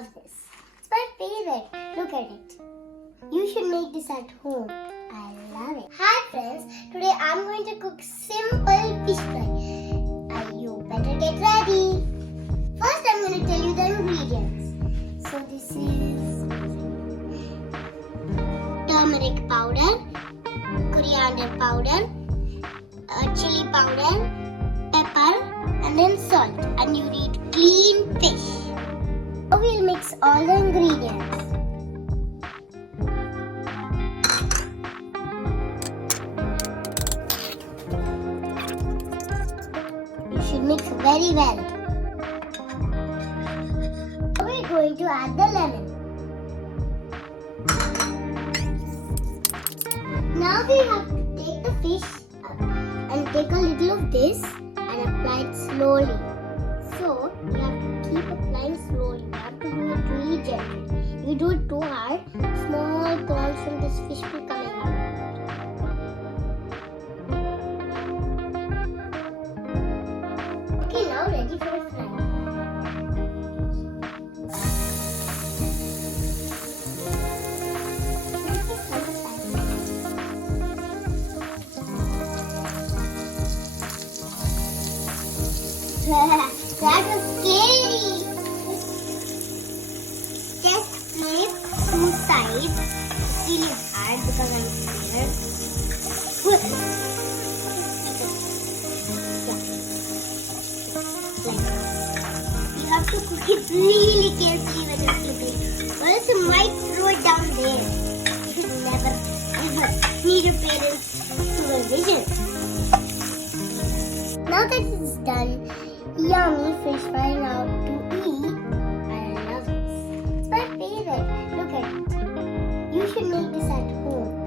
love this. It's my favorite. Look at it. You should make this at home. I love it. Hi friends. Today I'm going to cook simple fish fry. You better get ready. First I'm going to tell you the ingredients. So this is turmeric powder, coriander powder, chili powder, pepper, and then salt. And you need clean fish. Now we'll mix all the ingredients. You should mix very well. Now we're going to add the lemon. Now we have to take the fish and take a little of this and apply it slowly. So you have to keep applying slowly. You have to do it really gently. If you do it too hard, small corns from this fish will come out. Okay, now ready for the fry. That was scary. Just flip two sides. It's really hard because I'm scared. You have to cook it really carefully when you're flipping, or else you might throw it down there. You should never ever need your parents' supervision. Now that it's done, yummy fish fry now to eat. I love this. It's my favorite. Look at it. You should make this at home.